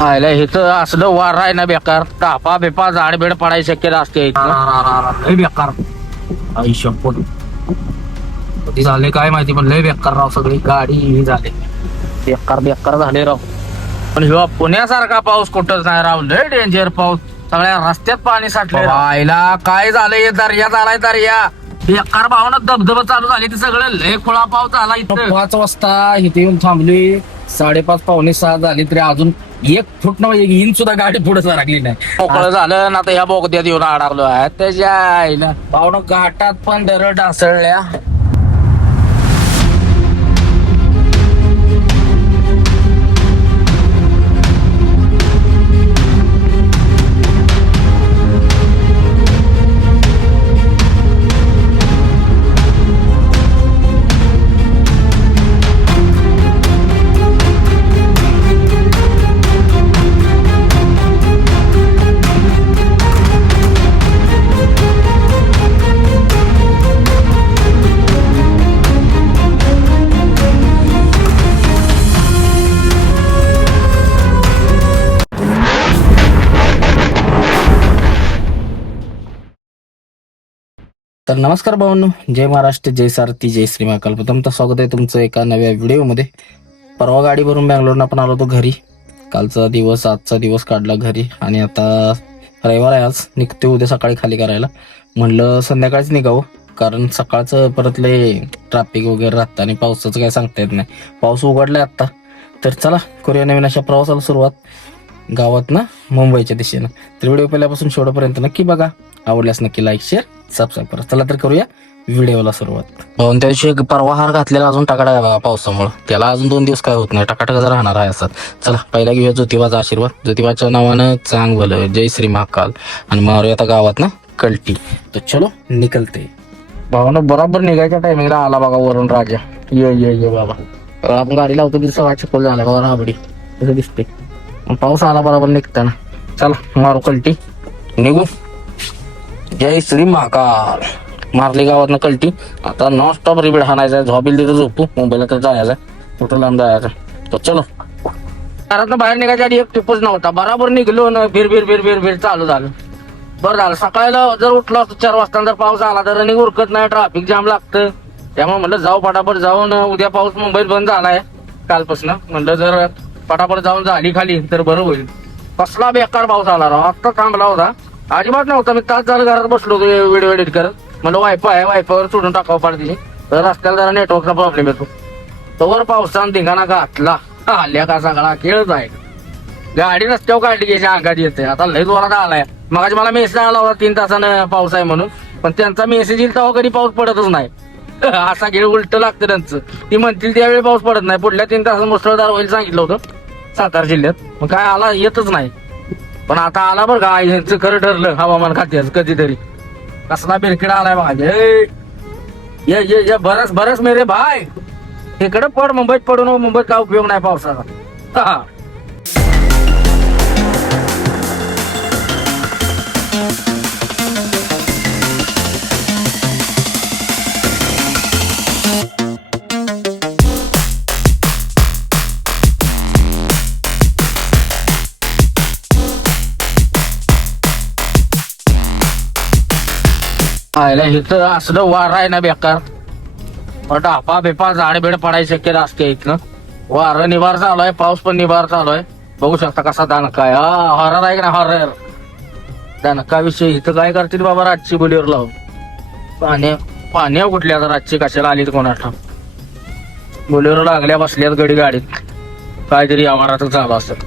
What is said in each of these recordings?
आयला इथं असलं वार आहे ना बेकार. तापा बिपा झाड बेड पडायची शक्यता असते इथं. लय बेकार आयुष्य पण कधी झाले काय माहिती, पण लय बेकार राव. सगळी गाडी ही झाले बेकार बेकार झाले राव. पण ह्यो पुण्यासारखा पाऊस कुठंच नाही राव. लय डेंजर पाऊस. सगळ्या रस्त्यात पाणी साठले. आयला काय झालंय, दर्या झालाय दर्या. बेकार भावना धबधबा चालू झाली. ते सगळं लय खुळा पाऊस झाला इथं. 5 वाजता इथे येऊन थांबली. 5:30 पावणे 6 झाली तरी अजून 1 फूट ना 1 इंच सुद्धा गाडी पुढे सरकली नाही. मोकळं झालं ना आता ह्या बोगद्यात येऊन अडकलो आहे. त्याच्या आईला पाहुणं घाटात पण दर ढासळल्या. तर नमस्कार भावांनो, जय महाराष्ट्र, जय सारथी, जय श्री महाकाल. प्रथमतः स्वागत आहे तुमचं एका नव्या व्हिडिओमध्ये. परवा गाडी भरून बँगलोरनं आपण आलो होतो घरी. कालचा दिवस आजचा दिवस काढला घरी आणि आता रविवार आहे. आज निघते उद्या सकाळी खाली करायला. म्हणलं संध्याकाळीच निघावं, कारण सकाळचं परत लय ट्रॅफिक वगैरे राहतं आणि पावसाचं काय सांगता येत नाही. पाऊस उघडलाय आत्ता. तर चला करूया नवीन अशा प्रवासाला सुरुवात गावात ना मुंबईच्या दिशेनं. तर व्हिडिओ पहिल्यापासून शेवटपर्यंत नक्की बघा. आवडल्यास नक्की लाईक शेअर सबस्क्राईब करा. चला तर करूया व्हिडिओला सुरुवात. त्या दिवशी परवा हार घातलेला अजून टाकाटा आहे बघा पावसामुळे. त्याला अजून 2 दिवस काय होत नाही, टाकाटाक राहणार आहे असं. चला पहिला घेऊया ज्योतिबाचा आशीर्वाद. ज्योतिबाच्या नावानं चांग भलं, जय श्री महाकाल. आणि मारूया आता गावात ना कल्टी. तर चलो निकलते. भावानं बरोबर निघायच्या टायमिंगला आला बघा वरून राजा. ये ये ये बाबा. आपण गाडी लावतो तिथे सगळा चिखल झाला बघा राबडी कसं दिसते. पाऊस आला बरोबर निघताना. चला मारू कल्टी, निघू. जय श्री महाकाल. मारली गावात कल्टी. आता नॉन स्टॉप रिपीट हाणायचा. झोपेल तिथं झोपू. मुंबईला तर जायचं, कुठं लांब जायचं. तर चलो. घरात बाहेर निघायच्या आधी 1 टिपूच नव्हता. बराबर निघलो ना फिर फिर फिर फिर फिर चालू झालं. बरं झालं सकाळीला जर उठलो 4 वाजता जर पाऊस आला तर रनिंग उरकत नाही, ट्रॅफिक जाम लागतं. त्यामुळे म्हणलं जाऊ पटापट जाऊन. उद्या पाऊस मुंबईत बंद झालाय कालपासून. म्हणलं जर पटापट जाऊन झाली खाली तर बरं होईल. कसला बेकार पाऊस आला राव. आत्ता थांबला होता, अजिबात नव्हता. मी तास झालं घरात बसलो होतो व्हिडिओ एडिट करत. म्हणलं वायफायवर सोडून टाकावं पाडते. तर रस्त्याला जरा नेटवर्कचा प्रॉब्लेम येतो. तोवर पावसानं धिंगाणा घातला. आल्या का सगळा खेळच आहे. गाडी रस्त्यावर काढली की अंगात येते. आता लय जोरात आलाय. मगाशी मला मेसेज आला होता 3 तासानं पाऊस आहे म्हणून, पण त्यांचा मेसेज येईल तेव्हा कधी पाऊस पडतच नाही. असा खेळ उलट लागतं त्यांचं. ती म्हणतील त्यावेळी पाऊस पडत नाही. पुढल्या 3 तासात मुसळधार होईल सांगितलं होतं सातारा जिल्ह्यात. मग काय आला येतच नाही. पण आता आला बरं का. यांचं खरं ठरलं हवामान खात्याचं कधीतरी. कसला बिरकिडा आलाय बघा. ये ये ये बरस बरस मेरे भाई. इकडं पड, मुंबईत पडून मुंबईत काय उपयोग नाही पावसाचा. आयला इथं असलं वार आहे ना बेकार. डापा बिपा झाड बेड पडायची शक्यता असते इथनं. वार निवार चालू आहे, पाऊस पण निवार चालू आहे. बघू शकता कसा दानका आहे. हॉरर आहे की नाही हॉरर. दानका विषयी इथं काय करतील बाबा रातची बोलीवर लावून. पाण्या कुठल्या आता रातची कशाला आली तर कोणाला. बोलीवर लागल्या बसल्यात गडी गाडीत. काहीतरी आवारात चालू असत.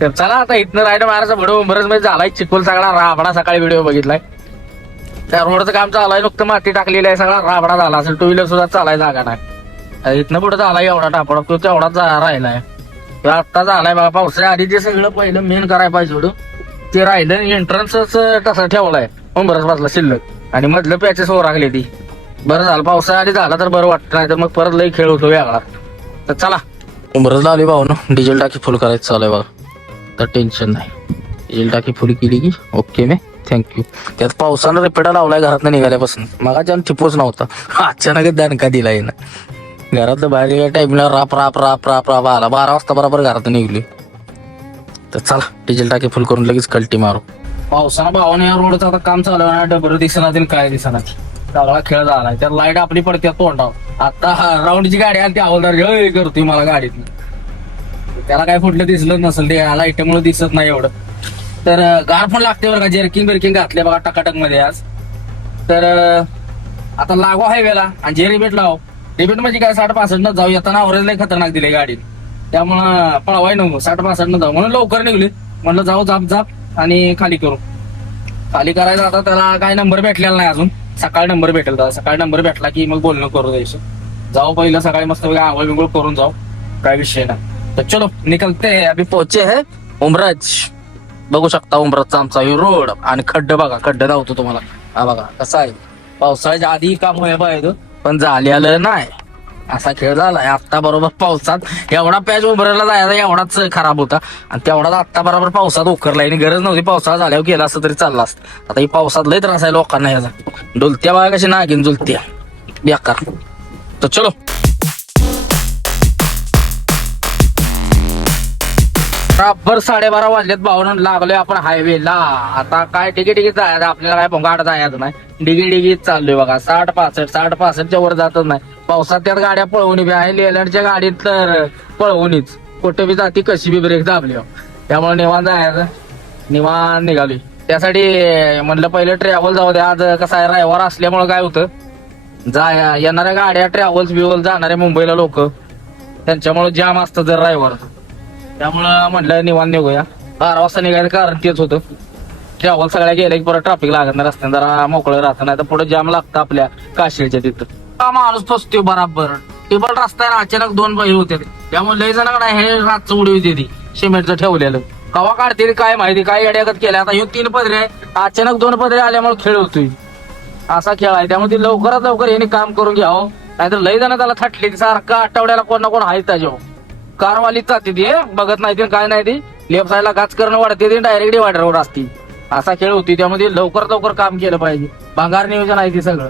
तर चला आता इथनं राईड मारायचा व्हिडिओ बरंच म्हणजे झालाय. चिखल सगळा राबडा सकाळी व्हिडिओ बघितलाय. त्या रोडचं काम चालू फक्त माती टाकलेली आहे. सगळा राबडा झाला असेल. 2 व्हीलर सुद्धा चालाय जागा नाही. इथनं पुढे झालाय एवढा टापडा. तो तेवढाच राहिलाय. आत्ता झालाय बघा. पावसाच्या आधी जे सगळं पहिलं मेन करायला पाहिजे होतं ते राहिलं. एंट्रन्सच तसं ठेवलाय उंबरच बसला शिल्लक. आणि मधलं पॅचेस ओरागले ती. बरं झालं पावसाच्या आधी झाला तर बरं वाटत नाही तर मग परत लई खेळ होतो वेगळा. तर चला उंबरच लावली भाऊ ना. डिझेल टाकी फुल करायचं चालू आहे बघा. तर टेन्शन नाही. डिझेल टाकी फुल केली की ओके मे थँक्यू. त्यात पावसानं रेपेडा लावलाय घरातनं निघाल्यापासून. मगाच्या टिपूच नव्हता. अचानकच दणका दिला येणं. घरातलं बाहेर टाईमला राप राप राप राप राप आला. 12 वाजता बरोबर घरात निघली. तर चला डिझेल टाकी फुल करून लगेच कल्टी मारू. पावसानं भावाने या रोडचं आता काम चालू आहे. डबर दिसणार काय दिसणार सगळा खेळ झालाय. त्या लाईट आपली पडते तोंडावर. आता राऊंडची गाडी आली ती हवालदार करतोय मला गाडीत. त्याला काय कुठलं दिसलं नसेल ते लाईटमुळे दिसत नाही एवढं. तर गार पण लागते बरं का. जर्किंग बिर्किंग घातले बघा टकाटक मध्ये आज. तर आता लागू हायवेला आणि जे रिबेट लाव. रिबेट म्हणजे काय 60-65 न जाऊ. येताना अवरेज लय खतरनाक दिले गाडीत. त्यामुळं पळवाय नको 60-65 न जाऊ म्हणून लवकर निघले. म्हणलं जाऊ जाप आणि खाली करू. खाली करायचं आता त्याला काय नंबर भेटलेला नाही अजून. सकाळी नंबर भेटेल त्याला. सकाळी नंबर भेटला की मग बोलणं करू द्यायचं. जाऊ पहिलं सकाळी मस्त आंघोळ बिंघोळ करून जाऊ. काय विषय नाही. तर चलो निकलते हैं. अभी पोहोचे है उमराज. बघू शकता उमराजचा आमचा रोड. आणि खड्ड बघा. खड्ड धावतो तुम्हाला. हा बघा कसा आहे. पावसाळ्याच्या आधी काम व्हायला पाहिजे पण झालेलं नाही. असा खेळ झालाय. आता बरोबर पावसात एवढा पॅच उभरायला जायचा एवढाच खराब होता. आणि तेवढाच आता बरोबर पावसात उकरलाय. आणि गरज नव्हती पावसाळा झाल्यावर गेला असं तरी चालला असतं. आता ही पावसात लय त्रास आहे लोकांना याचा. डुलत्या बघा कशी नागिन जुलत्या बेकार. तर चलो बरोबर 12:30 वाजलेत. भावना लागलोय आपण हायवेला. आता काय डिगी जायचं आपल्याला. काय भोंगाट जायचं नाही. डिगी चाललोय बघा. 60-65 वर जातच नाही. पावसात त्यात गाड्या पळवणी बी आहे. लेलंडच्या गाडीत तर पळवणीच. कुठे बी जाती कशी बी ब्रेक दाबली. त्यामुळे निवांत जायचं. निवांत निघालोय. त्यासाठी म्हणलं पहिलं ट्रॅव्हल जाऊ द्या. आज कसं आहे रविवार असल्यामुळे काय होतं येणाऱ्या गाड्या ट्रॅव्हल्स बिवल जाणाऱ्या मुंबईला लोक त्यांच्यामुळे जाम असतं जर रविवार. त्यामुळं म्हटलं निवांत निघूया. 12 वाजता निघायचं कारण तेच होतं. ट्रॅव्हल सगळ्या गेल्या की परत ट्रॅफिक लागत नाही. रस्त्याने जरा मोकळं राहतं. नाही तर पुढे जाम लागतं आपल्या काशीच्या तिथं. माणूस फसतो बराबर. टेबल रस्ता आहे. अचानक 2 बैल होते. त्यामुळे लय जण नाही हे रातचं उडी होती ती सिमेंटचं ठेवलेलं. कवा काढते काय माहिती. काय अड्यागत केल्या. आता हे 3 पदरे आहे. अचानक 2 पदरे आल्यामुळे खेळ होतोय. असा खेळ आहे. त्यामुळे ती लवकरात लवकर यांनी काम करून घ्यावं. नाहीतर लय जण त्याला थटले. सारखं आठवड्याला कोण ना कोण आहे त्याच्यावर. कारवालीच जाते ती बघत नाही ती काय नाही ती. लेफ्ट साईडला गाच करणं वाढते ती डायरेक्ट डिवायडरवर असती. असा खेळ होती. त्यामध्ये लवकर काम केलं पाहिजे. भांगार नियोजन आहे ती सगळं.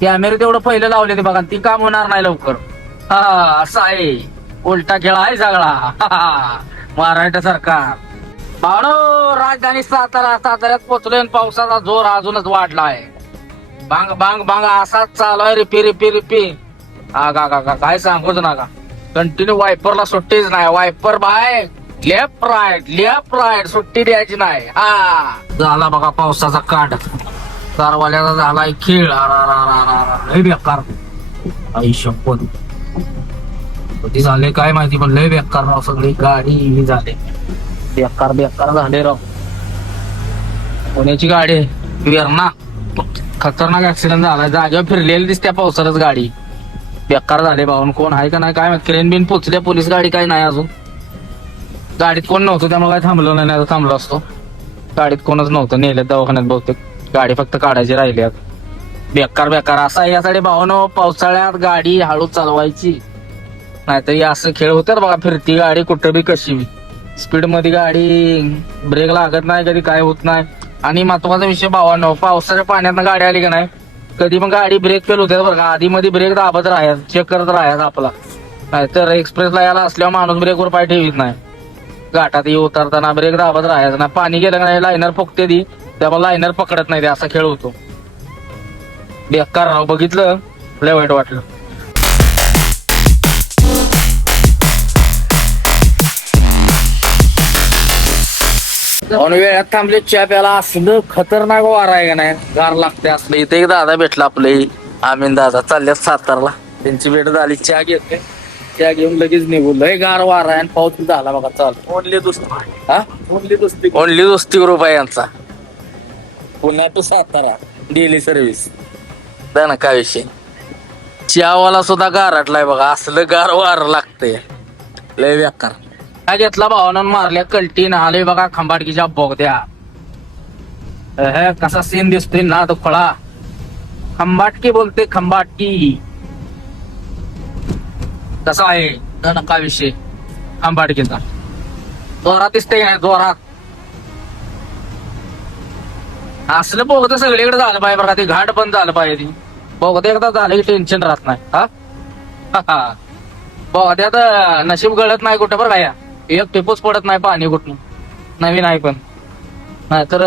कॅमेरे तेवढं पहिलं लावले ते बघा. ती काम होणार नाही लवकर. हा असं आहे. उलटा खेळ आहे सगळा. महाराष्ट्र सरकार भावनो. राजधानी साताऱ्यात पोहोचलोय. पावसाचा जोर अजूनच वाढलाय. बांग बांग बांग असाच चालू आहे. रिपी आगा काय सांगूच नका. कंटिन्यू वायपरला सुट्टीच नाही. वायपर बाय लेफ्ट राईट सुट्टी द्यायची नाही. हा झाला बघा पावसाचा काढ. कारवाल्याचा झालाय खेळ. लय बेकार. आई शपथ कधी झाले काय माहिती पण लय बेकार राव. सगळी गाडी झाले बेकार झाले राव. पुण्याची गाडी वेरणा खतरनाक ऍक्सिडेंट झालाय. जागेवर फिरलेली दिसत्या पावसाळ्याच गाडी. बेकार झाले भाऊन. कोण आहे का नाही काय माहिती. क्रेन बिन पोचल्या. पोलीस गाडी काय नाही अजून. गाडीत कोण नव्हतं त्यामुळे काय थांबलो नाही. थांबलो असतो. गाडीत कोणच नव्हतं. नेले दवाखान्यात बहुतेक. गाडी फक्त काढायची राहिली. बेकार असा यासाठी भावानो. पावसाळ्यात गाडी हळू चालवायची. नाहीतरी असं खेळ होतात बघा. फिरती गाडी कुठं बी कशी बी. स्पीड मध्ये गाडी ब्रेक लागत नाही कधी काय होत नाही. आणि महत्वाचा विषय भावानो पावसाच्या पाण्यात गाडी आली का नाही कधी मग गाडी ब्रेक फेल होते बरं का. आधी मध्ये ब्रेक दाबत राहायचं. चेक करत राहायचं आपला. नाहीतर एक्सप्रेसला यायला असल्यावर माणूस ब्रेकवर पाय ठेवीत नाही. घाटात उतरताना ब्रेक दाबत राहायचं ना. पाणी गेलं का नाही लायनर फुकते ती. त्यामुळे लायनर पकडत नाही. असा खेळ होतो. बेकार राव. बघितलं लय वाईट वाटलं. वेळात थांबले चहा प्याला. असलं खतरनाक वारा आहे का नाही. गार लागते असलं. इथे एक दादा भेटला आपले आम्ही दादा चालल्यात सातारला. त्यांची भेट झाली. चहा घेते. चहा घेऊन लगेच निघू. लय गार वारा आहे आणि पाऊस झाला बघा. चाल ओनली दोस्ती ग्रुप आहे यांचा. पुण्या टू सातारा डेली सर्व्हिस. ना काय विषय. चहावाला सुद्धा गारटलाय बघा. असलं गार वार लागतंय. लय बेकार. काय घेतला भावानं मारल्या कल्टी नाले बघा. खंबाटकीच्या बोगद्या. कसा सीन दिसतोय ना तो फळा. खंबाटकी बोलते खंबाटकी. कसा आहे काय विषय खंबाटकीचा. जोरात दिसते काय जोरात. असलं बोगद सगळीकडे झालं पाहिजे बघा. ते घाट पण झालं पाहिजे. बोगद एकदा झालं की टेन्शन राहत नाही. हा बोगद्यात नशीब गळत नाही कुठं बरं काय. एक टिपूच पडत नाही पाणी कुठून. नवीन आहे पण नाहीतर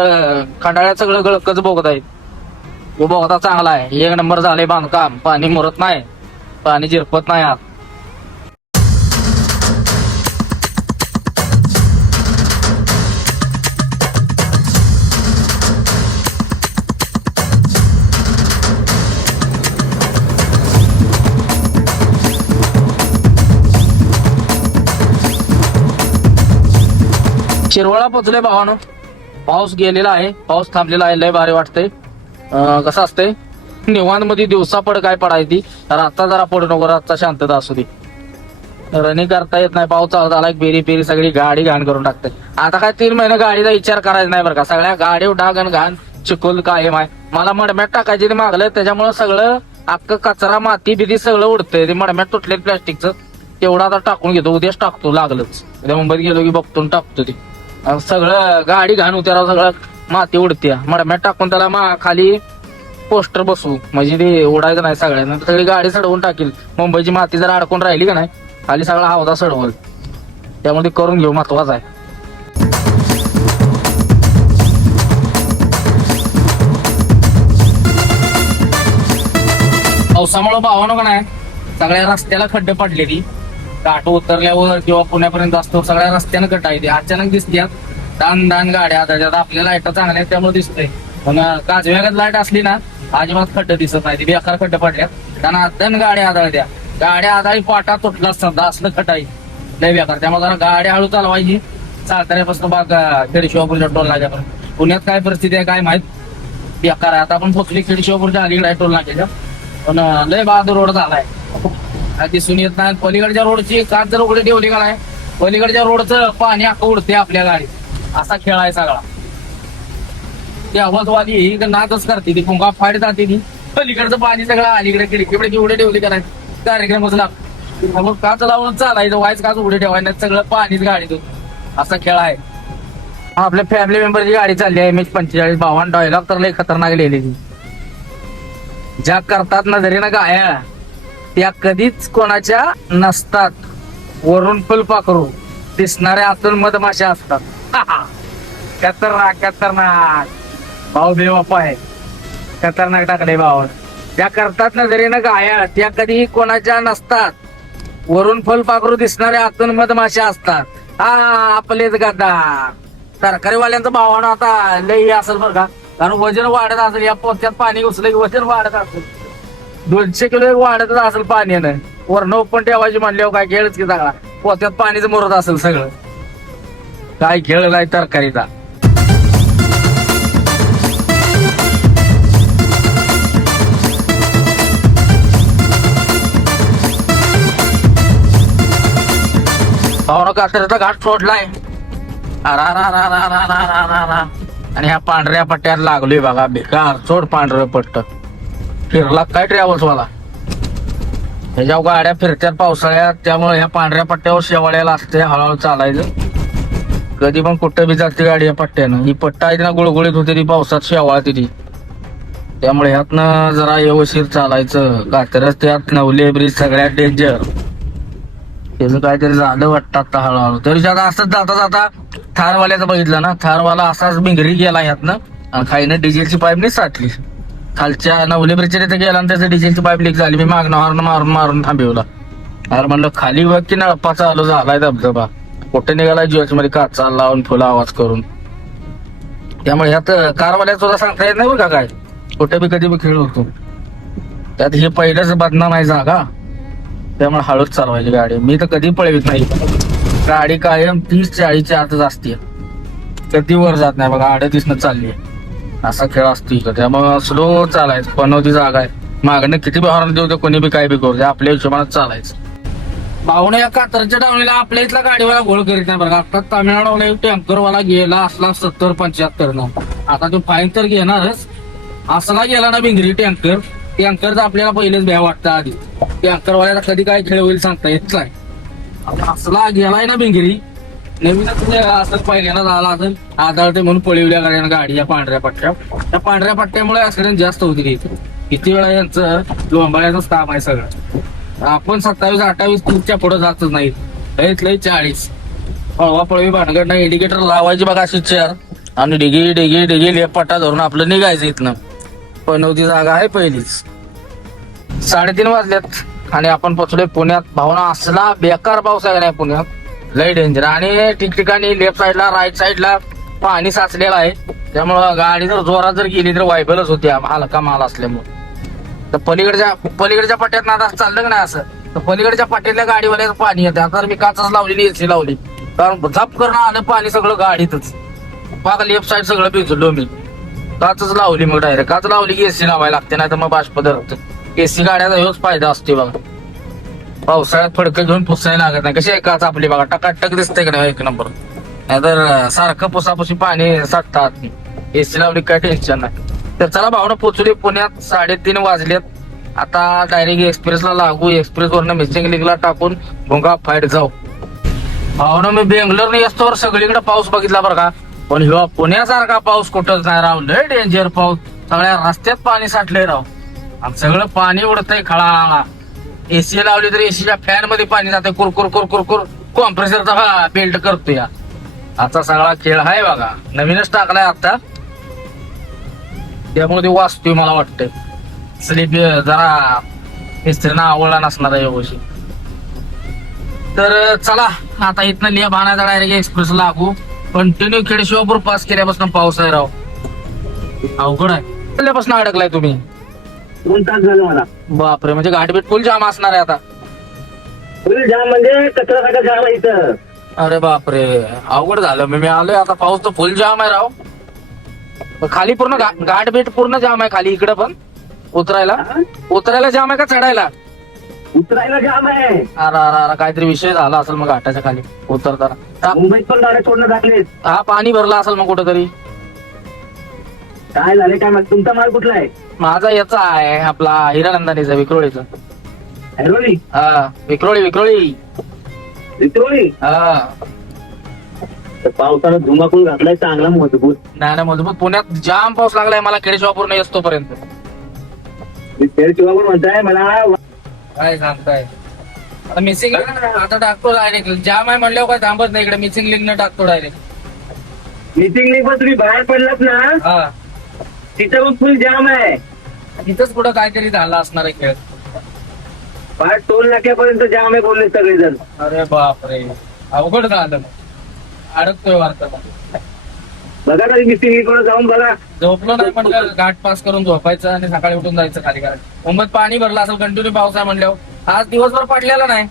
खंडाळ्यात सगळं गळकच बोगत आहे. तो बोगदा चांगला आहे, 1 नंबर झाले बांधकाम. पाणी मुरत नाही, पाणी जिरपत नाही आत. शिरवळा पोचले भावानो. पाऊस गेलेला आहे, पाऊस थांबलेला आहे. लय भारी वाटतंय. कसं असतंय निवांत मध्ये दिवसा पड काय पडायची, तर आता जरा पडू नको, आता शांतता असू दे. रनिंग करता येत नाही, पाऊस चालू झाला. पेरी पेरी सगळी गाडी घाण करून टाकते. आता काय 3 महिने गाडीचा विचार करायचा नाही बरं का. सगळ्या गाडी डागण घाण चिखल कायम आहे. मला मडम्यात टाकायची ते मागलं, त्याच्यामुळे सगळं अख्खं कचरा माती बिती सगळं उडतंय. ते मडम्यात तुटले प्लॅस्टिकचं तेवढं आता टाकून घेतो. उद्याच टाकतो लागलंच. उद्या मुंबईत गेलो की बघतो टाकतो ते. सगळं गाडी घाण उतारा, सगळं माती उडते. मडम्यात टाकून त्याला खाली पोस्टर बसवू, म्हणजे ते उडायचं नाही. सगळ्यांना सगळी गाडी सडवून टाकील. मुंबईची माती जर अडकून राहिली का नाही, खाली सगळा हवादा सडवल. त्यामुळे करून घेऊ, महत्वाचं आहे. पावसामुळे भावानो का नाही सगळ्या रस्त्याला खड्डे पडले. ती घाट उतरल्यावर किंवा पुण्यापर्यंत असतो सगळ्या रस्त्यानं कट आहे. अचानक दिसतात दान दान गाड्या. त्याच्यात आपल्या लाईट चांगल्या आहेत त्यामुळे दिसतंय. पण काजव्यागत लाईट असली ना अजिबात खड्डे दिसत नाही. ती बेकार खड्डे पडल्यात. त्यांना दन गाड्या आदळत्या. गाड्या आदळी पाटा तुटला समजा, असलं खटाई लय बेकार. त्यामुळे जरा गाड्या हळू चालवायची. साताऱ्यापासून खेडशिवापूरच्या टोल नाक्यापर्यंत. पुण्यात काय परिस्थिती आहे काय माहित, बेकार आहे. आता आपण पोचली खेडशिवापूरच्या अलीकडे आहे टोल नाक्याच्या, पण लय बहादूर रोड झालाय, दिसून येत नाही. पलीकडच्या रोडची काच जर उघडी ठेवली का नाही, पलीकडच्या रोडचं पाणी अख्खं उडते आपल्या गाडीत. असा खेळ आहे सगळा. ती आवाजवादी ही नाचच करते, ती पुंगा फाट जाते. ती पलीकडचं पाणी सगळं अलीकडे खिडकी उघडे ठेवली का नाही, कार्यक्रमच लागतो. मग काच लावून चालायचं, वाईच काच उघडे ठेवायचं, सगळं पाणीच गाडीतून. असा खेळ आहे. आपल्या फॅमिली मेंबरची गाडी चालली आहे MH45 52 डायलॉग तर लय खतरनाक लिहिलेली. ज्या करतात नजरेनं गाया त्या कधीच कोणाच्या नसतात. वरून फुलपाखरू दिसणाऱ्या आतून मधमाशा असतात. खतरनाक खतरनाक भाऊ बेवापा आहे. खतरनाक टाकले भाऊ. ज्या करतात नजरेनं गाया त्या कधीही कोणाच्या नसतात. वरून फुलपाखरू दिसणाऱ्या आतून मधमाशा असतात. आपलेच गद्दार. सरकारीवाल्यांचं भावानं आता लई असेल बरं का, कारण वजन वाढत असेल. या पोत्यात पाणी घुसलं की वजन वाढत असेल. 200 किलो वाढतच असेल पाण्यानं. वरण ओपन ठेवायची म्हणल्यावर काय खेळच की सगळा. पोत्यात पाणीच मुरत असेल सगळं. काय खेळ नाही तरकारीचा. भावना कातरचा घाट सोडलाय. आणि ह्या पांढऱ्या पट्ट्यात लागलोय बघा. बेकार सोड पांढरं पट्ट. फिरला काय ट्रॅव्हल्स वाला. ह्याच्या गाड्या फिरत्यात पावसाळ्यात, त्यामुळे ह्या पांढऱ्या पट्ट्यावर शेवाळ्याला असते. हळूहळू चालायचं. कधी पण कुठं बी जाते गाडी या पट्ट्यानं. ही पट्टा आहे ना गुळगुळीत होते ती, पावसात शेवाळते ती. त्यामुळे ह्यातनं जरा व्यवस्थित चालायचं. कातरच त्यात नवले ब्रिज सगळ्यात डेंजर. त्याचं काहीतरी झालं वाटतं आता हळूहळू. तरी आता असंच जाता जाता थारवाल्याचं बघितलं ना, थारवाला असाच बिंगरी गेला ह्यातनं आणि खाईनं डिझेलची पाईप नाही साठली. खालच्या नवले ब्रिजच्या तिथे गेला आणि त्याचं डिझेलची पाईप लीक झाली. मी मागणं हॉर्न मारून मारून थांबवला. अरे म्हणलं खाली बघ की नळपा चालू झालाय धबधबा. कुठे निघालाय ज्युएस मध्ये काचा लावून फुला आवाज करून. त्यामुळे ह्यात कारवाल्यात सुद्धा सांगता येत नाही बघा काय, कुठे बी कधी बी खेळ होतो. त्यात हे पहिलंच बदनाम आहे जागा. त्यामुळे हळूच चालवायची गाडी. मी तर कधी पळवित नाही गाडी. कायम 30-40च्या आतच असते. कधी वर जात नाही बघा. 38 चालली आहे. असा खेळ असतो इकडे. त्यामुळे स्लो चालायचं. पनवती जागा आहे. मागणं किती बी हॉर्न देऊ दे, कोणी बी काय बी करू दे, आपल्या हिशोबाने चालायचं. भाऊने या कातरच्या डावणीला आपल्या इथला गाडीवाला घोळ करीत नाही बघा. आता तामिळनाडूला टँकरवाला गेला असला 70-75 न. आता तो फाईन तर घेणारच. असला गेला ना बिंगरी टँकरचं आपल्याला पहिलेच भ्या वाटतं आधी. टँकरवाल्याला कधी काय खेळ होईल सांगता येत नाही. असला गेलाय ना बिंगरी, नवीनच असं पहिल्यांदा झाला असेल. आदळते म्हणून पळवल्या गाडी या पांढऱ्या पट्ट्या. त्या पांढऱ्या पट्ट्यामुळे ऍक्सिडेंट जास्त होती. किती वेळा यांचं लोंबाळ्याचंच काम आहे सगळं. आपण 27-28 तीसच्या पुढे जातच नाही. लय 40. पळवा पळवी भानगड इंडिकेटर लावायची बघा अशी चेअर आणि डिगी डिगी डिगी लेप पट्टा धरून आपलं निघायचं इथनं. पनवती जागा आहे पहिलीच. 3:30 वाजल्यात आणि आपण पोचलोय पुण्यात. भावना असला बेकार पाऊस आहे नाही पुण्यात, लय डेंजर. आणि ठिकठिकाणी लेफ्ट साईडला राईट साईडला पाणी साचलेलं आहे. त्यामुळं गाडी जर जोरात जर गेली तर वायबलच होती हलका माल असल्यामुळे. तर पलीकडच्या पट्ट्यात ना आता चाललं का नाही असं, तर पलीकडच्या पट्ट्यातल्या गाडीवाल्याचं पाणी येतं. आता मी काचच लावली एसी लावली, कारण झप करणं आलं पाणी सगळं गाडीतच. बघा लेफ्ट साईड सगळं भिजलो मी. काचच लावली मग डायरेक्ट. काच लावली की एसी लावायला लागते, नाही तर मग बाष्प धरत. एसी गाड्याचा हेच फायदा असते बघा. पावसाळ्यात फडकं घेऊन पुसायला लागत नाही. कशी आहे काच आपली बघा, टकाटक दिसते का नाही एक नंबर. नाहीतर सारखं पुसापुसी पाणी साठतात. एसी लावली काय टेन्शन नाही. तर चला भावना पोचली पुण्यात. 3:30 वाजलेत. आता डायरेक्ट एक्सप्रेसला लागू. एक्सप्रेस वरनं मिसिंग लिंकला टाकून भोंगा फाईट जाऊ. भावना मी बेंगलोर असतोवर सगळीकडे पाऊस बघितला बरं का, पण ह्यो पुण्यासारखा पाऊस कुठंच नाही राव. लय डेंजर पाऊस. सगळ्या रस्त्यात पाणी साठलंय राव आणि सगळं पाणी उडतंय खळा. एसी लावली तर एसीच्या फॅन मध्ये पाणी जाते कुरकुर कुरकुर. कॉम्प्रेसरचा बेल्ट करतोय. आता सगळा खेळ आहे बघा. नवीनच टाकलाय आता, त्यामुळे ते वाचतोय मला वाटतंय. स्लीप जरा मिस्त्रीना आवडला नसणार आहे गोष्टी. तर चला आता इथनं लिहा भाणाचा डायरेक्ट एक्सप्रेस लागू. कंटिन्यू खेडशिवापूर पास केल्यापासून पाऊस आहे राव. अवघड आहे. केल्यापासून अडकलाय तुम्ही? 2 तास झालं मला. बापरे, म्हणजे घाटबीट फुल जाम असणार आहे आता. फुल जाम म्हणजे कचरा सगळं जाम आहे इथं. अरे बापरे, अवघड झालं. मी आलोय आता. पाऊस तर फुल जाम आहे राव. खाली पूर्ण घाटबीट पूर्ण जाम आहे खाली. इकडे पण उतरायला जाम आहे का चढायला? उतरायला जाम आहे. अरे अरे अरे, काहीतरी विषय झाला असेल मग घाटाच्या खाली उतरताना. मुंबईत पण गाड्या सोडणं टाकलेत. हा, पाणी भरलं असेल मग कुठेतरी. काय झाले काय माहित. तुमचा माल कुठला आहे? माझा याचा आहे आपला हिरानंदानीचा, विक्रोळीचा. ऐरोली? हा, विक्रोळी. विक्रोळी? हा, पावसानं धुमाकूळ घातलाय चांगला मजबूत. नाही मजबूत. पुण्यात जाम पाऊस लागलाय मला खेडेशिवापूर नाही असतोपर्यंत. शिवा पण म्हणताय मला. काय सांगताय? आता मिसिंग आता टाकतो डायरेक्ट. जाम आहे म्हणल्यावर काय थांबत नाही इकडे. मिसिंग लिंक न टाकतो डायरेक्ट. मीटिंग नाही पण तुम्ही बाहेर पडलात ना, हा, तिथं पण फुल जाम आहे. तिथंच पुढं काहीतरी झालं असणार आहे खेळ. बाहेर टोल नाक्यापर्यंत जाम आहे बोलले सगळेजण. अरे बापरे, अवघड झालं. अडकतोय वार्ता. बघा ना मिटिंगकडे जाऊन बघा. झोपलो नाही म्हणलं, घाट पास करून झोपायचं आणि सकाळी उठून जायचं खाली. कारण मुंबईत पाणी भरलं असेल, कंटिन्यू पाऊस आहे म्हणल्यावर. आज दिवसभर पडलेला नाही.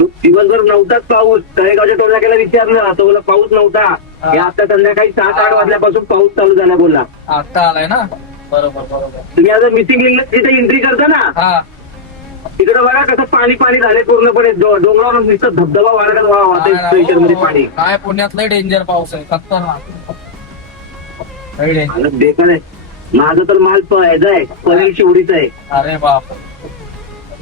दिवसभर नव्हताच पाऊस. तळेगावच्या टोल नाक्याला विचारलं तर बोला पाऊस नव्हता. हे आता संध्याकाळी 7-8 वाजल्यापासून पाऊस चालू झाला बोला. आता आलाय ना. बरोबर. तुम्ही आता मिटिंग लिंक जिथे एंट्री करता ना, हा, तिकडे बघा कसं पाणी झालंय पूर्णपणे. डोंगरावर नुसतं धबधबा वाढत मध्ये पाणी. काय पुण्यातलं डेंजर पाऊस आहे, खतरनाक. बेकार आहे. माझं तर माल ह्याचा आहे, पनीर शिवडीचा आहे. अरे बाप.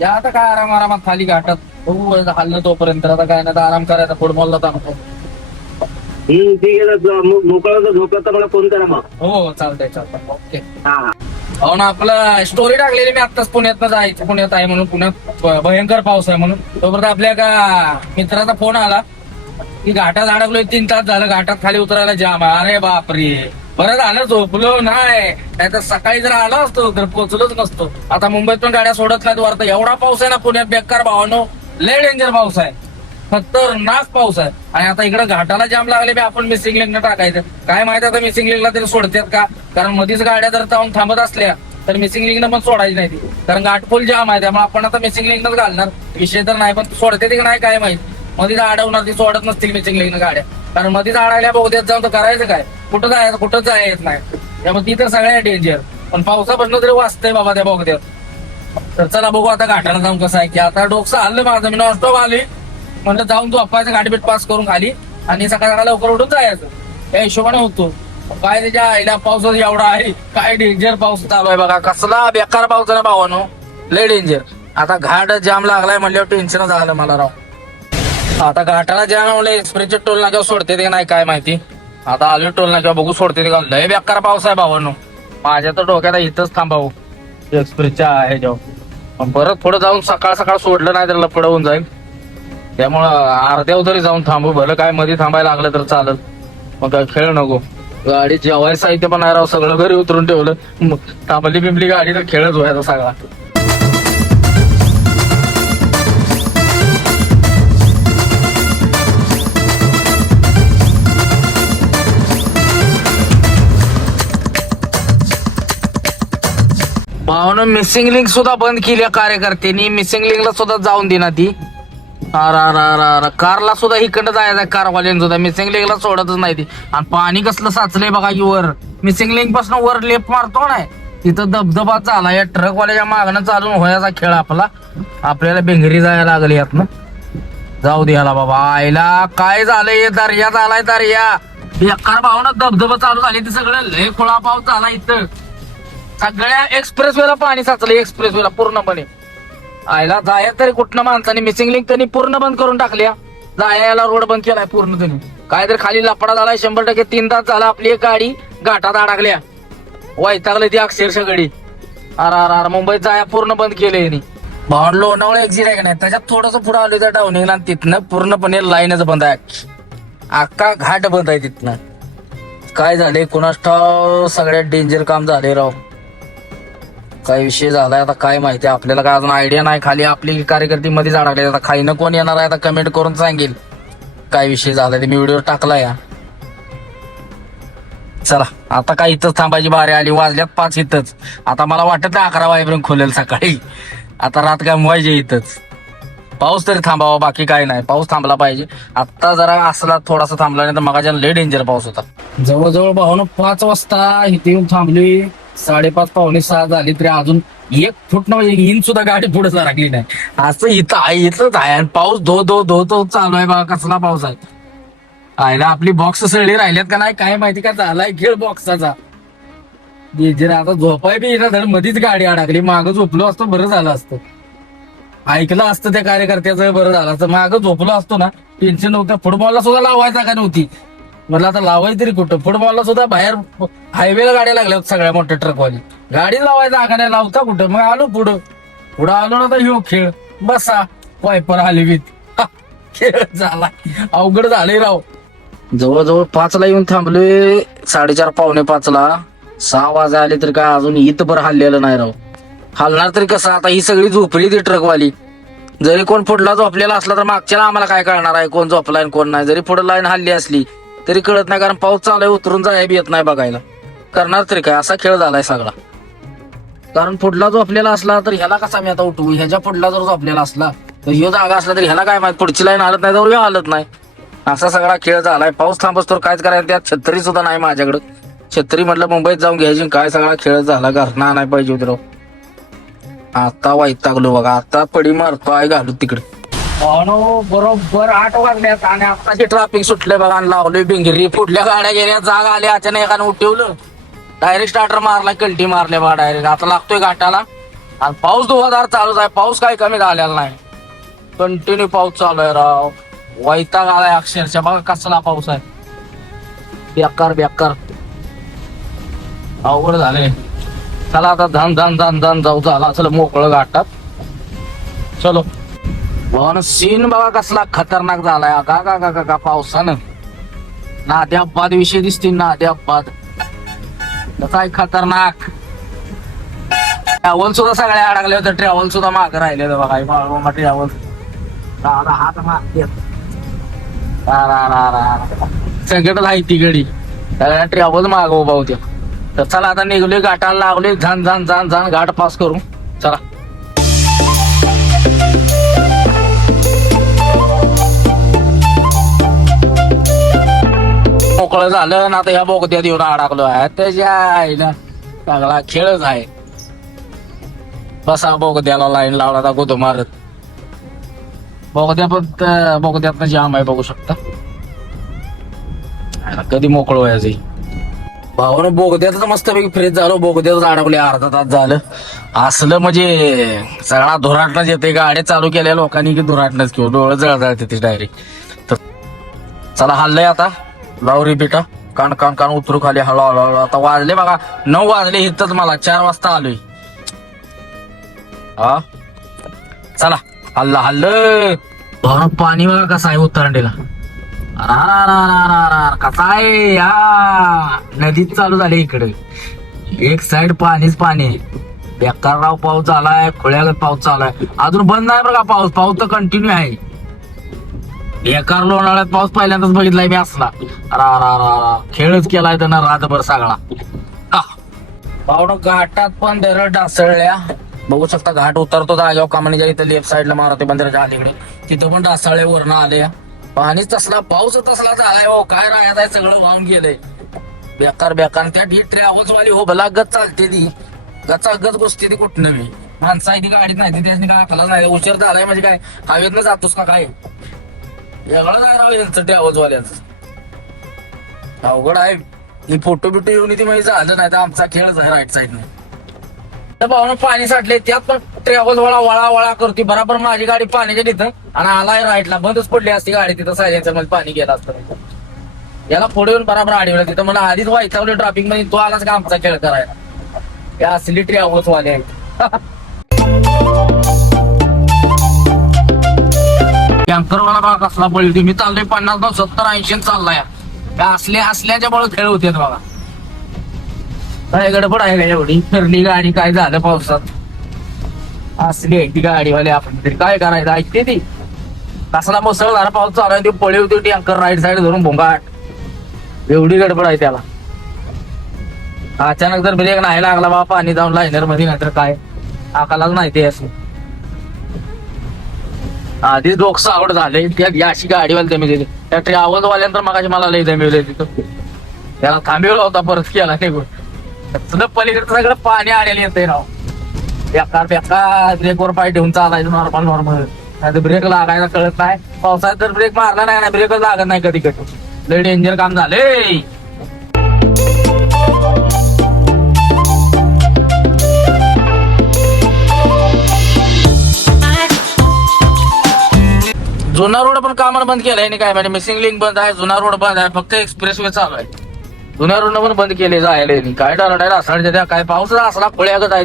या आता काय आरामात खाली घाटात बघू हल्लं तोपर्यंत. आता काय नाही, आराम करायचा. फुटबॉलला थांबतो. ठीक आहे. मोकळं झोपलं तर मला फोन करा मग. हो, चालतंय. ओके. हा. हो ना, आपलं स्टोरी टाकलेली मी आत्ताच. पुण्यात जायचं, पुण्यात आहे म्हणून. पुण्यात भयंकर पाऊस आहे म्हणून. तोपर्यंत आपल्या एका मित्राचा फोन आला की घाटात अडकलोय. 3 तास झालं घाटात खाली उतरायला जाम आहे. अरे बापरे, बरं झालं झोपलो नाही तर सकाळी जर आलो असतो तर पोहोचलोच नसतो. आता मुंबईत पण गाड्या सोडत नाहीत वाटतं. एवढा पाऊस आहे ना पुण्यात, बेकार भावानो. लय डेंजर पाऊस आहे, खतरनाक पाऊस आहे. आणि आता इकडे घाटाला जाम लागले बी. आपण मिसिंग लिंक टाकायचं. काय माहिती आता मिसिंग लिंकला तरी सोडतात का? कारण मधीच गाड्या जर जाऊन थांबत असल्या तर मिसिंग लिंक पण सोडायची नाही ती. कारण घाट फुल जाम आहे. त्यामुळे आपण आता मिसिंग लिंकच घालणार. विषय तर नाही, पण सोडते की नाही काय माहिती. मधीच अडवणार, ती सोडत नसतील मिसिंग लिंक गाड्या. कारण मधीच अडवल्या बोगद्यात जाऊन तर करायचं काय? कुठं जायचं, कुठं जायचं नाही. त्यामुळे ती तर सगळ्या डेंजर. पण पावसापासून तरी वाचतंय बाबा त्या बोगद्यात. तर चला बघू आता घाटाला जाऊन कसं आहे की. आता डोकं हल्लं माझं. मी नॉनस्टॉप आली म्हणलं जाऊन झोपायचं घाटबीट पास करून खाली आणि सकाळ लवकर उठून जायचं. या हिशोबाने होतो. काय त्याच्या आईला पाऊस एवढा आहे. काय डेंजर पाऊस चालू आहे बघा. कसला बेकार पाऊस आहे भावानो, लय डेंजर. आता घाट जाम लागलाय म्हणल्यावर टेन्शन झालं मला राव. आता घाटाला जाम म्हणलं एक्सप्रेसच्या टोल नाक्यावर सोडते ते नाही काय माहिती. आता आलो टोल नाक्यावर बघू सोडते ते का. लय बेकार पाऊस आहे भावानो. माझ्या तर डोक्यात इथंच थांबावं एक्सप्रेसच्या ह्याच्यावर. पण परत पुढे जाऊन सकाळ सोडलं नाही तर लपड होऊन जाईल. त्यामुळं अर्ध्यावर तरी जाऊन थांबू, भलं काय मध्ये थांबायला लागलं तर चालेल, मग काय खेळ नको. गाडी जेवायचं साहित्य पण आहे राव, सगळं घरी उतरून ठेवलं. थांबली बिंबली गाडी तर खेळच व्हायचा सगळा. भावनं मिसिंग लिंक सुद्धा बंद केली कार्यकर्त्यांनी, मिसिंग लिंकला सुद्धा जाऊन देणार ती. अर कारला सुद्धा इकडं जायचं, कारवाल्यानं सुद्धा मिसिंग लिंकला सोडतच नाही ती. आणि पाणी कसलं साचलंय बघा की वर, मिसिंग लिंक पासून वर लेप मारतो नाही तिथं धबधबा झाला. या ट्रकवाल्याच्या मागणं चालून व्हायचा खेळ आपला, आपल्याला बेंगरी जायला लागली यातनं. जाऊ दे ह्याला बाबा, आईला काय झालंय, दर्या झालाय दर्या. बेकार भावना धबधबा चालू झाली, ते सगळं लय खुळा पाऊस झाला इथं. सगळ्या एक्सप्रेसवेला पाणी साचलं, एक्सप्रेसवेला पूर्णपणे. आयला जाया तरी कुठनं माणसाने मिसिंग लिंक त्यांनी पूर्ण बंद करून टाकल्या. जायला रोड बंद केलाय पूर्ण त्यांनी. काय तर खाली लपडा झालाय 100%. 3 तास झाला आपली एक गाडी घाटात अडकल्या, वैतागली ती अक्षरशः गाडी. अर मुंबईत जाया पूर्ण बंद केले यांनी. भावड लोणावळा एक्झिट आहे का नाही, त्याच्यात थोडस पुढे आलं त्या डाऊनिंगला, तिथनं पूर्णपणे लाईनच बंद आहे. अख्खा घाट बंद आहे तिथनं. काय झाले कुणास ठाव, सगळ्यात डेंजर काम झाले राव. काय विषय झालाय आता काय माहिती, आपल्याला काय अजून आयडिया नाही. खाली आपली कार्यकर्ते मध्येच अडकले. आता खाईनं कोण येणार आहे आता कमेंट करून सांगेल काय विषय झालाय. मी व्हिडिओ टाकलाय या. चला आता काय इथंच थांबायची बारी आली, वाजल्यात 5 इथंच. आता मला वाटत 11 वाजेपर्यंत खोलेल सकाळी. आता रात काय व्हायचे इथंच. पाऊस तरी थांबावा, बाकी काय नाही. पाऊस थांबला पाहिजे. आता जरा असला थोडासा थांबला, नाही तर मगाच्या लय डेंजर पाऊस होता. जवळजवळ भावना 5 वाजता इथे येऊन थांबली. 5:30 पावणे 6 झाली तरी अजून 1 फूट ना इंच सुद्धा गाडी पुढे सरकली नाही. असं इथंच आहे. आणि पाऊस धो चालू आहे बघा, कसला पाऊस आहे. आयला आपली बॉक्स सळी राहिल्यात का नाही काय माहिती, का झालाय खेळ बॉक्सचा. जर आता झोपाय बी धड मधीच गाडी अडकली. मागं झोपलो असतो बरं झालं असतं, ऐकलं असतं त्या कार्यकर्त्याचं बरं झालं असतं. मागं झोपलो असतो ना, टेन्शन नव्हतं. फुटबॉलला सुद्धा लावायचा का नव्हती, म्हटलं आता लावायची तरी कुठं. फुटबॉलला सुद्धा बाहेर हायवेला गाड्या लागल्या सगळ्या मोठ्या ट्रकवाली, गाडी लावायचा आका नाही, लावता कुठं. मग आलो पुढं आलो ना तर ह्यो खेळ बसा वायपर हलवीत. खेळ झाला, अवघड झाले राव. जवळजवळ 5ला येऊन थांबलोय, 4:30 पावणे 5ला. 6 वाजे आले तर काय अजून इथभर हल्लेलं नाही राव. हलणार तरी कसं, आता ही सगळी झोपली ती ट्रकवाली. जरी कोण पुढला झोपलेला असला तर मागच्याला आम्हाला काय कळणार आहे कोण झोपलाय आणि कोण नाही. जरी पुढे लाईन हल्ली असली तरी कळत नाही, कारण पाऊस चालू आहे, उतरून जाय बी येत नाही बघायला. करणार तरी काय, असा खेळ झालाय सगळा. कारण पुढला झोपलेला असला तर ह्याला कसा मी आता उठवू, ह्याच्या पुढला जर झोपलेला असला तर ह्यो जागा असला तरी ह्याला काय माहित, पुढची लाईन हलत नाही तर ह्यो हलत नाही. असा सगळा खेळ झालाय. पाऊस थांबस तर कायच करायचं. त्यात छत्री सुद्धा नाही माझ्याकडं. छत्री म्हटलं मुंबईत जाऊन घ्यायची, काय सगळा खेळ झाला. घरनं आणायला पाहिजे होती राव. आता वैतागलो बघा, आता पडी मारतो आहे घालू तिकडे. बरोबर 8 वाजल्यात आणि आताची ट्रॅफिक सुटले बघा. लावलोय बिंगिरी, पुढल्या गाड्या गेल्या, जाग आल्या, अचानक एकानं उठवलं, डायरेक्ट स्टार्टर मारला, कल्टी मारल्या बघा डायरेक्ट. आता लागतोय घाटाला आणि पाऊस 2000 चालूच आहे. पाऊस काही कमी झालेला नाही, कंटिन्यू पाऊस चालू आहे राव. वैताग आलाय अक्षरशः बघा, कसला पाऊस आहे. बेकार अवघड झाले. चला आता धन जाऊ झाला. चला मोकळं घाटात चलो. सीन बघा कसला खतरनाक झालाय का पावसानं. नादे अपवाद विषय दिसतील, नादे अपवाद काय खतरनाक. ट्रॅव्हल सुद्धा सगळ्या अडकल्या होत्या, ट्रॅव्हल सुद्धा मागं राहिले बघा. ट्रॅव्हल हात मागते, संकट आहे ती गडी, सगळ्या ट्रॅव्हल माग उभा होत्या. तर चला आता निघलोय, घाटाला लागलोय. झान घाट पास करू. चला मोकळं झालं ना, आता ह्या बोगद्यात येऊन अडकलो आहे. त्याच्या आईला सगळा खेळच आहे. बसा बोगद्याला लाईन लावला आता गोदो मारत. बोगद्यात जाम आहे बघू शकता. कधी मोकळं व्हायचं भावानं. बोगद्यातच मस्तपैकी फ्रेश झालो, बोगद्यातच अडकले. अर्धा तास झालं. असलं म्हणजे सगळा धुराटच येते. गाड्या चालू केल्या लोकांनी की धुराटच किंवा डोळं जळजळते ते डायरेक्ट. तर चला हल्लंय आता, लावरी बेटा कान उतरू खाली हळूहळू. आता वाजले बघा 9 वाजले इथंच. मला 4 वाजता आलोय. हा चला हल्लं भावना पाणी बघा कसं आहे उत्तरांडीला. कसा आहे या नदीत चालू झाले इकडे. एक साइड पाणीच पाणी. बेकार राव पाऊस झालाय, खोळ्यागत पाऊस चालू आहे. अजून बंद नाही बरं का पाऊस. पाऊस तर कंटिन्यू आहे. बेकार लोणावळ्यात पाऊस पहिल्यांदाच बघितलाय मी असला. खेळच केलाय त्यानं रातभर सगळा. पाहुणं घाटात पण दरड ढासळल्या. बघू शकता घाट उतरतो जागेवर कमानीच्या इथं लेफ्ट साईडला मारुती मंदिराच्या अलीकडे तिथं पण ढासळले वरनं आले. पाणीच तसला पाऊस तसला झालाय हो. काय राहत आहे सगळं वाहून गेलंय. बेकार बेकार. त्या ट्रॅव्हल्स वाली हो भला गच चालते ती. गचा गच गोष्टी ती कुठनं मी माणसं आहे ती गाडीत नाही त्याने काय खलाच नाही. उशीर झालाय म्हणजे काय हवेतनं जातोस का काय. वेगळं नाही राव यांचं ट्रॅव्हल्स वाल्यांचं. अवघड आहे. ही फोटो बिटो येऊन ती म्हणजे झालं नाही तर आमचा खेळच आहे राईट साईडने. भावना पाणी साठले त्यात पण ट्रॅव्हल वळा वळा वळा करते. बराबर माझी गाडी पाण्याच्या तिथं आणि आलाय राईटला. बंदच पडली असती गाडी तिथं सायलेन्सर मध्ये पाणी गेलं असतं. याला पुढे येऊन बराबर आडवलं तिथं. मला आधीच व्हायचं ट्रॅफिक मध्ये तो आलाच का आमचा खेळ करायला. या असली ट्रॅव्हल्स वाले आहेत. टँकर वाला बघा कसला पळते. मी चाललोय 50 70 80 चाललाय. असल्याच्या बळ खेळ होते बघा. काय गडबड आहे का एवढी. फिरली गाडी काय झालं पावसात. असली आहे ती गाडीवाले. आपण तरी काय करायचं ऐकते ती. कसला मुसळधार पाऊस चालू आहे. ती पळी होती टँकर राईट साईड धरून भोंगाट. एवढी गडबड आहे त्याला. अचानक जर ब्रेक नाही लागला बाबा पाणी जाऊन लाईनर मध्ये नाहीतर काय आकालाच नाही ते असं. आधीच डोकं आवड झाले. त्या अशी गाडीवाले दमी दिली. त्या ट्रॅव्हल्स वाल्यानंतर मगाशी मला लई दमिवले तिथं. त्याला थांबवला होता परत केला निघून. तुझं पलीकडचं सगळं पाणी आलेलं येतंय राव. बेकार बेकार. ब्रेकवर पाय ठेवून चालायचं नॉर्मल नॉर्मल. नाही तर ब्रेक लागायला कळत नाही. पावसाळ्यात जर ब्रेक मारला नाही ना ब्रेकच लागत नाही कधी कधी. लई डेंजर काम झाले. जुना रोड पण कामाला बंद केलाय काय म्हणजे मिसिंग लिंक बंद आहे. जुना रोड बंद आहे. फक्त एक्सप्रेस वे चालू आहे. जुन्या रोड पण बंद केले जायला. काय डरडायला असणार त्या काय पाऊस असला खोळ्यागत आहे.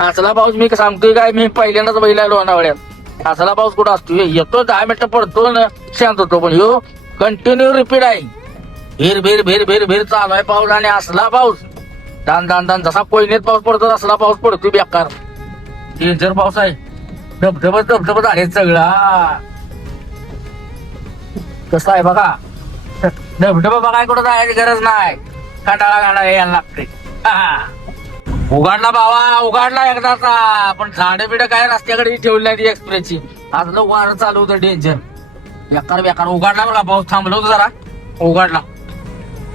असला पाऊस मी सांगतोय काय मी पहिल्यांदाच बघितलाय लोणावळ्यात. असला पाऊस कुठं असतो. येतो 10 मिनिटं पडतो ना शांत होतो. पण ह्यो कंटिन्यू रिपीट आहे. भेर भेर भेर भेर भेर चालू आहे पाऊस. आणि असला पाऊस दान दान दान जसा कोयनेत पाऊस पडतो असला पाऊस पडतो बेकार. डेंजर पाऊस आहे. धबधबत धबधबत आहे सगळा. कसं आहे बघा. धबधबा बघाय कुठं जायची गरज नाही. कंटाळा गाडा यायला लागते. उघडला बाबा उघडला एकदाचा. पण झाडं बिडं काय रस्त्याकडे ठेवली नाही ती एक्सप्रेसची. असलं वारं चालू होतं डेंजर. बेकार बेकार. उघडला बघा पाऊस थांबलो होतो जरा. उघडला.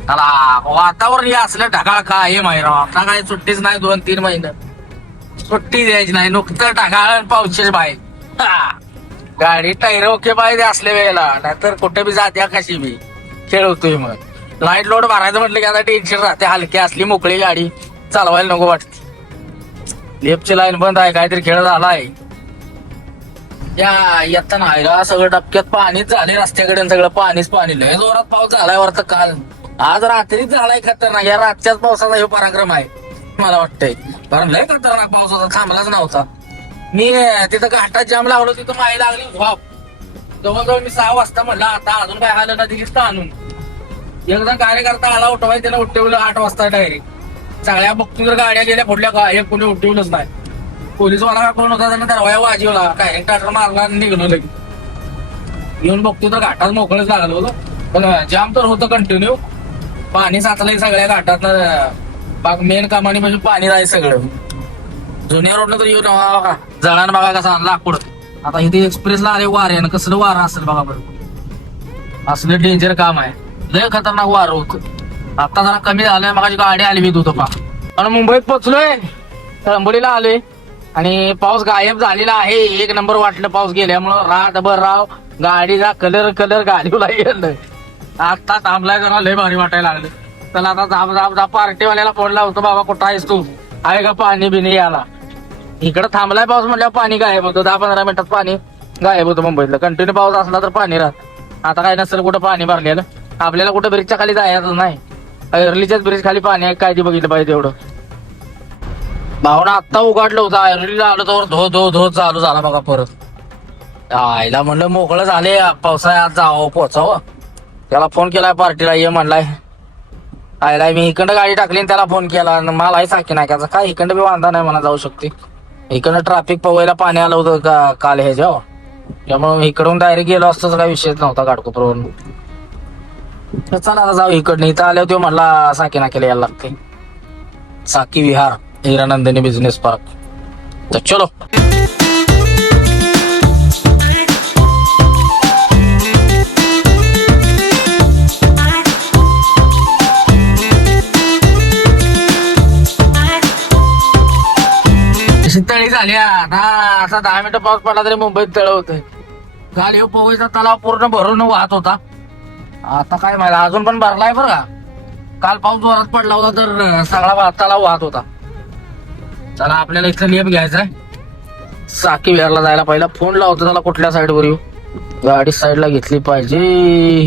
चला वातावरण हे असलं ढगाळ काय हे माहिती राव. आता काय सुट्टीच नाही 2-3 महिने. सुट्टी द्यायची नाही नुकतं ढगाळ पाऊसच बाहेर. गाडी टायर ओके पाहिजे असल्या वेळेला. नाहीतर कुठे बी जात्या कशी बी खेळवतोय. मग लाईट लोड भरायचं म्हटलं की आता टेन्शन राहते. हलकी असली मोकळी गाडी चालवायला नको वाटते. लेफ्टची लाईन बंद आहे. काहीतरी खेळ झालाय. या येताना आहे सगळं डबक्यात पाणीच झाले. रस्त्याकडे सगळं पाणीच पाणी. लय जोरात पाऊस झालाय वरत काल. आज रात्रीच झालाय खतरनाक. या रातच्याच पावसाचा हे पराक्रम आहे मला वाटतंय. कारण लय खतरनाक पावसाचा थांबलाच नव्हता. मी तिथं घाटात जाम लागलो. तिथं माही लागली वाप. जवळजवळ मी 6 वाजता म्हणलं आता अजून काय आलं ना दिलीच आणून. एकदा कार्यकर्ता आला उठवाय त्याला उठवलं 8 वाजता डायरेक्ट. सगळ्या बघतो तर गाड्या गेल्या फुटल्या का एक कोणी उठवलंच नाही. पोलीसवाला कोण होता त्यांना दरवाजा वाजवला. काय टाटर मारला निघलो लगेच. येऊन बघतो तर घाटात मोकळच लागलं होतं. पण जाम तर होतं कंटिन्यू. पाणी साचलंय सगळ्या घाटात. मेन कामानी म्हणजे पाणी राहील सगळं. जुन्या रोडनं तर येऊन बघा जळान बघा कसा लाकूड. आता इथे एक्सप्रेसला आले वारे. कसलं वारं असेल बघा बरं. असलं डेंजर काम आहे. लय खतरनाक वारं होतं. आता जरा कमी झालंय. मग गाडी आली मी होतो पा. आणि मुंबईत पोचलोय. तळंबोलीला आलोय. आणि पाऊस गायब झालेला आहे. 1 नंबर वाटलं पाऊस गेल्यामुळं. रातभर राव गाडीचा कलर गाडीला गेलं. आता थांबलाय जरा लय भारी वाटायला लागलं. चला आता जाब पार्टीवाल्याला फोन लावतो. बाबा कुठं आहेस तू. आहे का पाणी बिनी याला. इकडं थांबलाय पाऊस म्हटल्यावर पाणी गायब होतं. 10-15 मिनिटात पाणी गायब होतं मुंबईतलं. कंटिन्यू पाऊस असला तर पाणी राहत. आता काय नसेल कुठं पाणी भरलेलं. आपल्याला कुठं ब्रिजच्या खाली जायचं नाही. ऐर्लीच्याच ब्रिज खाली पाणी आहे. काय ते बघितलं पाहिजे एवढं. भावना आत्ता उघडलं होतं. ऐर्लीला आलो तर धो धो धो चालू झाला बघा परत. आईला म्हणलं मोकळं झाले पावसाळ्यात जावं पोचावं. त्याला फोन केलाय पार्टीला ये म्हणलाय. आईला मी इकडं गाडी टाकली आणि त्याला फोन केला. मलाही साकी नाक्याचा काय इकडं बी वांधा नाही म्हणा जाऊ शकते. इकडनं ट्रॅफिक पवायला पाणी आलं होतं काल ह्याच्यावर. त्यामुळे इकडून डायरेक्ट गेलो असतो काही विषयच नव्हता घाटकोपरवरून. तर चला आता जाऊ इकडनं. इथं आल्यावर तो म्हणला साकी नाक्याला यायला लागते. साकी विहार हिरानंदिनी बिझनेस पार्क. तर चलो. तळी झाली आता. असा 10 मिनिटं पाऊस पडला तरी मुंबईत तळ होतंय. गाडी पोहईचा तलाव पूर्ण भरून वाहत होता. आता काय माहिती अजून पण भरलाय बरं का. काल पाऊस जोरात पडला होता तर सगळा तलाव वाहत होता. चला आपल्याला इथं लेप घ्यायचाय. साकी विहारला जायला पहिला फोन लावतो त्याला कुठल्या साईडवर येऊ. गाडी साईडला घेतली पाहिजे.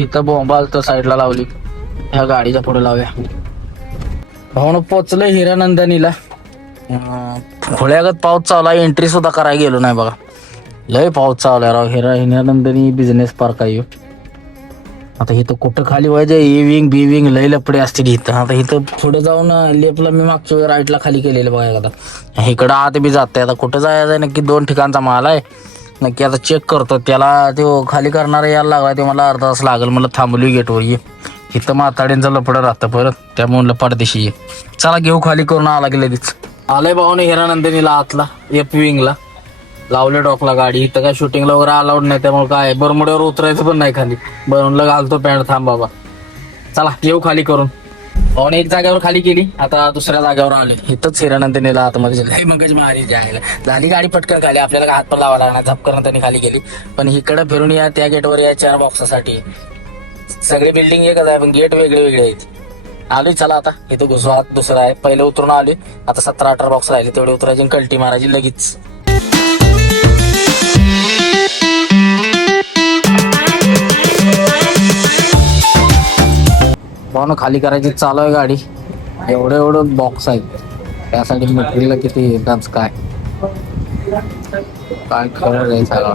इथं बोंबाल तर साईडला लावली. ह्या गाडीच्या पुढे लावूया. भाऊन पोचलंय हिरानंदनीला. खोळ्यागत पाऊस चालू आहे. एंट्री सुद्धा करायला गेलो नाही बघा. लय पाऊस चालू आहे राव. हिरानंदिनी बिझनेस पार्क आहे. आता इथं कुठं खाली व्हायचं ए विंग बी विंग लय लपडे असतील इथं. आता इथं पुढे जाऊन लेपला मी मागच्या राईटला खाली केलेलं बघा. आता इकडं आत बी जाते. आता कुठं जायचं नक्की 2 ठिकाणचा माल आहे. नक्की आता चेक करतो. त्याला ते खाली करणारा यायला लागला. ते मला अर्धा तास लागेल. मला थांबली गेटवर ये. इथं माताड्यांचं लपडं राहतं परत. त्यामुळे पाडदेशी ये. चला घेऊ खाली करून आला की लगेच. आलंय भाऊने हिरानंदिनीला आतला एफ विंगला लावले डॉकला गाडी. इथं काय शूटिंगला वगैरे अलाउड नाही. त्यामुळे काय बरमुड्यावर उतरायचं पण नाही खाली. बनवलं घालतो पॅन्ट थांब बाबा. चला येऊ खाली करून. भाऊने एक जागेवर खाली केली. आता दुसऱ्या जागेवर आली. इथंच हिरानंदिनीला आतमध्ये मगच मारी जायला झाली गाडी पटकन खाली. आपल्याला हात पण लावायला लागणार. झपकन त्यांनी खाली केली. पण इकडं फिरून या त्या गेटवर या 4 बॉक्सासाठी. सगळे बिल्डिंग एकच आहे पण गेट वेगळे वेगळे आहेत. आलोय चला आता. इथं घुसू आत दुसरं आहे. पहिलं उतरून आलोय. आता 17-18 बॉक्स राहिले तेवढे उतरायचे कल्टी मारायची लगेच. भाऊ खाली करायची चालू आहे गाडी. एवढं बॉक्स आहेत. त्यासाठी मटेरियल किती येतात काय खरं आहे सगळं.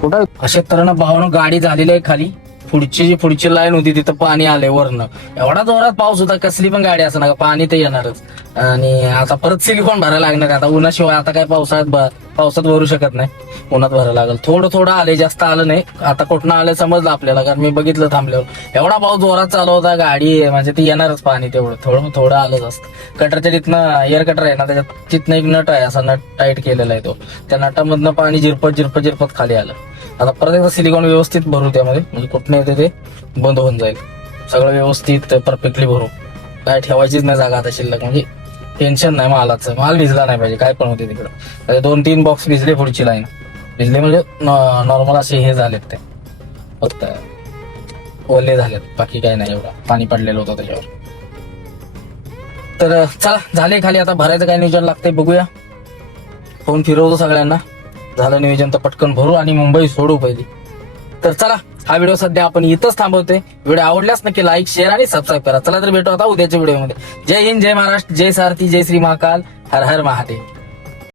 कुठं अशा तऱ्हेनं भावानं गाडी झालेली आहे खाली. पुढची लाईन होती तिथं पाणी आलंय वरनं. एवढा जोरात पाऊस होता. कसली पण गाडी असं ना पाणी तर येणारच. आणि आता परत सिलिकॉन भरायला लागणार. आता उन्हाशिवाय आता काय पावसात भरू शकत नाही. उन्हात भरायला लागल. थोडं आलंय जास्त आलं नाही. आता कुठनं आलंय समजलं आपल्याला कारण मी बघितलं थांबल्यावर. एवढा पाऊस जोरात चालू होता. गाडी म्हणजे ती येणारच पाणी. तेवढं थोडं आलंच असतं. कटरच्या तिथनं एअर कटर आहे ना त्याच्यात तिथनं एक नट आहे. असा नट टाईट केलेला आहे तो. त्या नटामधनं पाणी झिरपत खाली आलं. आता परत एकदा सिलिकॉन व्यवस्थित भरू त्यामध्ये. म्हणजे कुठनं येते ते बंद होऊन जाईल. सगळं व्यवस्थित परफेक्टली भरू. काय ठेवायचीच नाही जागा आता शिल्लक. म्हणजे टेन्शन नाही मालाचं. माल भिजला नाही पाहिजे काय पण होते तिकडं. 2-3 बॉक्स भिजले. पुढची लाईन भिजले म्हणजे नॉर्मल असे हे झालेत. ते फक्त ओले झालेत. बाकी काय नाही. एवढं पाणी पडलेलं होतं त्याच्यावर. तर चला झाले खाली. आता भरायचं काय नियोजन लागतंय बघूया. फोन फिरवतो सगळ्यांना. झालं नियोजन तर पटकन भरू आणि मुंबई सोडू पहिली. तर चला हा व्हिडिओ सध्या आपण इथंच थांबवतोय. व्हिडिओ आवडल्यास नक्की लाईक शेअर आणि सबस्क्राईब करा. चला तर भेटू आता उद्याच्या व्हिडिओमध्ये. जय हिंद जय महाराष्ट्र जय सारथी जय श्री महाकाल हर हर महादेव.